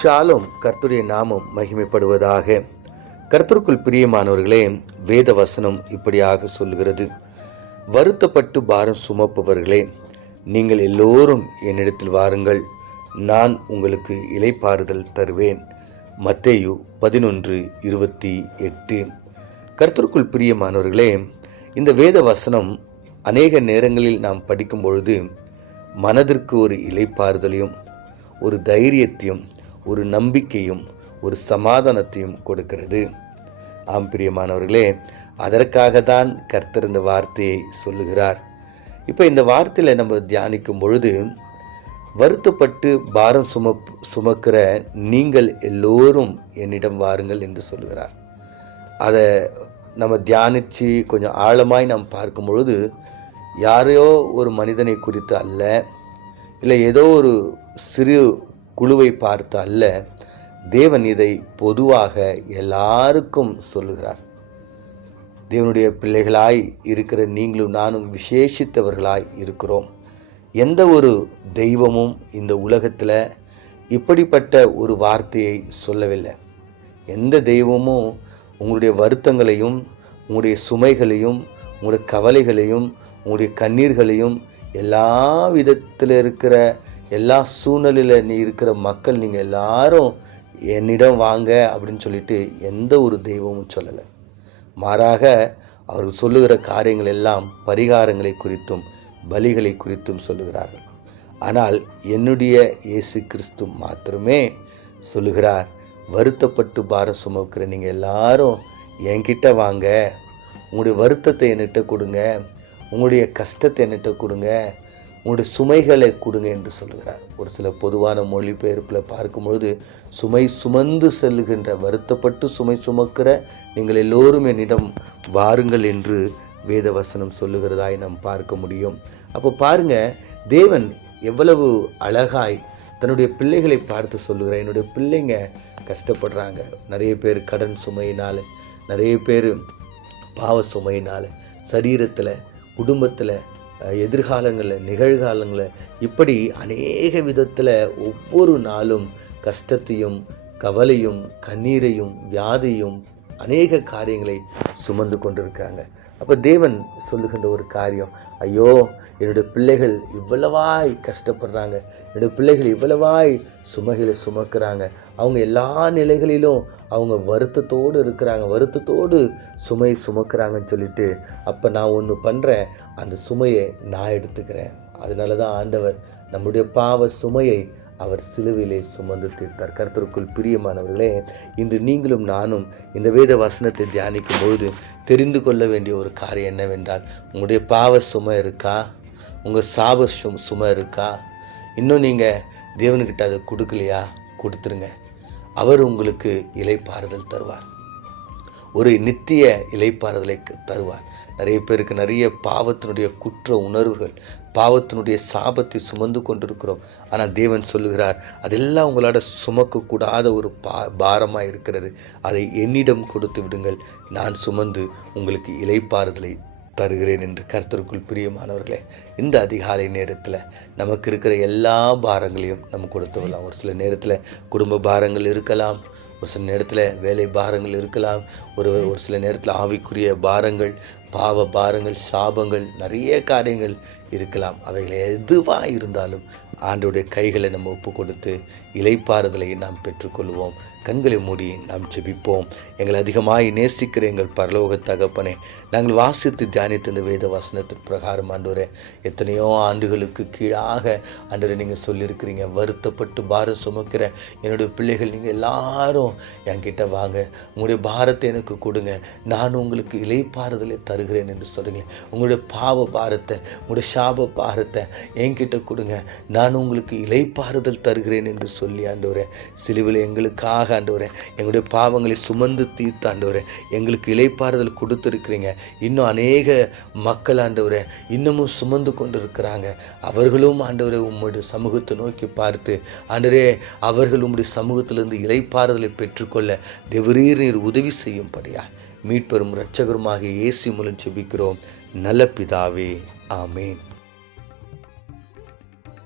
ஷாሎም. கர்த்தருடைய நாமம் மகிமைப்படுவதாக. கர்த்தருக்குள் பிரியமானவர்களே, வேத வசனம் இப்படியாக சொல்லுகிறது, வருத்தப்பட்டு பாரம் சுமப்பவர்களே, நீங்கள் எல்லோரும் என்னிடத்தில் வாருங்கள், நான் உங்களுக்கு இளைப்பாறுதல் தருவேன். மத்தேயு 11:28. கர்த்தருக்குள் பிரியமானவர்களே, இந்த வேத வசனம் அநேக நேரங்களில் நாம் படிக்கும் பொழுது மனதிற்கு ஒரு இளைப்பாறுதலையும், ஒரு தைரியத்தையும், ஒரு நம்பிக்கையும், ஒரு சமாதானத்தையும் கொடுக்கிறது. ஆம் பிரியமானவர்களே, அதற்காக தான் கர்த்தர் இந்த வார்த்தையை சொல்லுகிறார். இப்போ இந்த வார்த்தையில் நம்ம தியானிக்கும் பொழுது, வருத்தப்பட்டு பாரம் சுமக்கிற நீங்கள் எல்லோரும் என்னிடம் வாருங்கள் என்று சொல்லுகிறார். அதை நம்ம தியானித்து கொஞ்சம் ஆழமாய் நாம் பார்க்கும் பொழுது, யாரையோ ஒரு மனிதனை குறித்து அல்ல, இல்லை ஏதோ ஒரு சிறு குழுவை பார்த்து அல்ல, தேவன் இதை பொதுவாக எல்லாருக்கும் சொல்லுகிறார். தேவனுடைய பிள்ளைகளாய் இருக்கிற நீங்களும் நானும் விசேஷித்தவர்களாய் இருக்கிறோம். எந்த ஒரு தெய்வமும் இந்த உலகத்தில் இப்படிப்பட்ட ஒரு வார்த்தையை சொல்லவில்லை. எந்த தெய்வமும் உங்களுடைய வருத்தங்களையும், உங்களுடைய சுமைகளையும், உங்களுடைய கவலைகளையும், உங்களுடைய கண்ணீர்களையும், எல்லா விதத்தில் இருக்கிற எல்லா சூழ்நிலையில் நீ இருக்கிற மக்கள் நீங்கள் எல்லாரும் என்னிடம் வாங்க அப்படின்னு சொல்லிட்டு எந்த ஒரு தெய்வமும் சொல்லலை. மாறாக அவர்கள் சொல்லுகிற காரியங்கள் எல்லாம் பரிகாரங்களை குறித்தும் பலிகளை குறித்தும் சொல்லுகிறார்கள். ஆனால் என்னுடைய இயேசு கிறிஸ்து மாத்திரமே சொல்லுகிறார், வருத்தப்பட்டு பாரம் சுமக்கிற நீங்கள் எல்லாரும் என்கிட்ட வாங்க, உங்களுடைய வருத்தத்தை என்கிட்ட கொடுங்க, உங்களுடைய கஷ்டத்தை என்கிட்ட கொடுங்க, உங்களுடைய சுமைகளை கொடுங்க என்று சொல்லுகிறார். ஒரு சில பொதுவான மொழிபெயர்ப்பில் பார்க்கும்பொழுது, சுமை சுமந்து செல்லுகின்ற, வருத்தப்பட்டு சுமை சுமக்கிற நீங்கள் எல்லோரும் என்னிடம் வாருங்கள் என்று வேத வசனம் சொல்லுகிறதாய் நாம் பார்க்க முடியும். அப்போ பாருங்க, தேவன் எவ்வளவு அழகாய் தன்னுடைய பிள்ளைகளை பார்த்து சொல்லுகிறார். என்னுடைய பிள்ளைங்க கஷ்டப்படுறாங்க. நிறைய பேர் கடன் சுமையினால், நிறைய பேர் பாவ சுமையினால், சரீரத்தில், குடும்பத்தில், எதிர்காலங்களில், நிகழ்காலங்களில், இப்படி அநேக விதத்தில் ஒவ்வொரு நாளும் கஷ்டத்தையும், கவலையும், கண்ணீரையும், வியாதியும், அநேக காரியங்களை சுமந்து கொண்டிருக்காங்க. அப்போ தேவன் சொல்லுகின்ற ஒரு காரியம், ஐயோ என்னுடைய பிள்ளைகள் இவ்வளவாய் கஷ்டப்படுறாங்க, என்னுடைய பிள்ளைகள் இவ்வளவாய் சுமைகளை சுமக்கிறாங்க, அவங்க எல்லா நிலைகளிலும் அவங்க வருத்தத்தோடு இருக்கிறாங்க, வருத்தத்தோடு சுமை சுமக்கிறாங்கன்னு சொல்லிட்டு, அப்போ நான் ஒன்று பண்ணுறேன், அந்த சுமையை நான் எடுத்துக்கிறேன். அதனால தான் ஆண்டவர் நம்முடைய பாவ சுமையை அவர் சிலுவையிலே சுமந்து தீர்த்தார். கர்த்தருக்குள் பிரியமானவர்களே, இன்று நீங்களும் நானும் இந்த வேத வசனத்தை தியானிக்கும் பொழுது தெரிந்து கொள்ள வேண்டிய ஒரு காரியம் என்னவென்றால், உங்களுடைய பாவ சுமை இருக்கா? உங்கள் சாப சுமை இருக்கா? இன்னும் நீங்கள் தேவன்கிட்ட அதை கொடுக்கலையா? கொடுத்துருங்க. அவர் உங்களுக்கு இளைப்பாறுதல் தருவார். ஒரு நித்திய இளைப்பாறுதலை தருவார். நிறைய பேருக்கு நிறைய பாவத்தினுடைய குற்ற உணர்வுகள், பாவத்தினுடைய சாபத்தை சுமந்து கொண்டிருக்கிறோம். ஆனால் தேவன் சொல்லுகிறார், அதெல்லாம் உங்களோட சுமக்கக்கூடாத ஒரு பாரமாக இருக்கிறது, அதை என்னிடம் கொடுத்து விடுங்கள், நான் சுமந்து உங்களுக்கு இளைப்பாறுதலை தருகிறேன் என்று. கர்த்தருக்குள் பிரியமானவர்களே, இந்த அதிகாலை நேரத்தில் நமக்கு இருக்கிற எல்லா பாரங்களையும் நம்ம கொடுத்து விடலாம். ஒரு சில நேரத்தில் குடும்ப பாரங்கள் இருக்கலாம், ஒரு சில நேரத்தில் வேலை பாரங்கள் இருக்கலாம், ஒரு சில நேரத்தில் ஆவிக்குரிய பாரங்கள், பாவ பாரங்கள், சாபங்கள், நிறைய காரியங்கள் இருக்கலாம். அவைகளை எதுவாக இருந்தாலும் ஆண்டவருடைய கைகளை நம்ம ஒப்பு கொடுத்து இளைப்பாறுதலை நாம் பெற்றுக்கொள்வோம். கண்களை மூடி நாம் ஜெபிப்போம். எங்களை அதிகமாய் நேசிக்கிற எங்கள் பரலோக தகப்பனே, நாங்கள் வாசித்து தியானித்த இந்த வேத வசனத்தின் பிரகாரம் ஆண்டவரே, எத்தனையோ ஆண்டுகளுக்கு கீழாக ஆண்டவரே நீங்கள் சொல்லியிருக்கிறீங்க, வருத்தப்பட்டு பாரம் சுமக்கிற என்னுடைய பிள்ளைகள் நீங்கள் எல்லாரும் என்கிட்ட வாங்க, உங்களுடைய பாரத்தை எனக்கு கொடுங்க, நான் உங்களுக்கு இளைப்பாறுதலை தருகிறேன் என்று சொல்லுங்க. உங்களுடைய பாவ பாரத்தை, உங்களுடைய சாப பாரத்தை என்கிட்ட கொடுங்க, நான் உங்களுக்கு இளைப்பாறுதல் தருகிறேன் என்று சொல்லி ஆண்டவரே, சிலுவையில் எங்களுக்காக ஆண்டவரே எங்களுடைய பாவங்களை சுமந்து தீர்த்து ஆண்டவரே எங்களுக்கு இளைப்பாறுதல் கொடுத்துருக்கிறீங்க. இன்னும் அநேக மக்கள் ஆண்டவரே இன்னமும் சுமந்து கொண்டு இருக்கிறாங்க. அவர்களும் ஆண்டவரே உம்முடைய சமூகத்தை நோக்கி பார்த்து ஆண்டவரே அவர்கள் உம்முடைய சமூகத்திலிருந்து இளைப்பாறுதலை பெற்றுக்கொள்ள தேவரீர் நீர் உதவி செய்யும்படியா மீட்பெரும் இரட்சகருமாகிய இயேசு மூலம் ஜெபிக்கிறோம் நல்ல பிதாவே, ஆமேன்.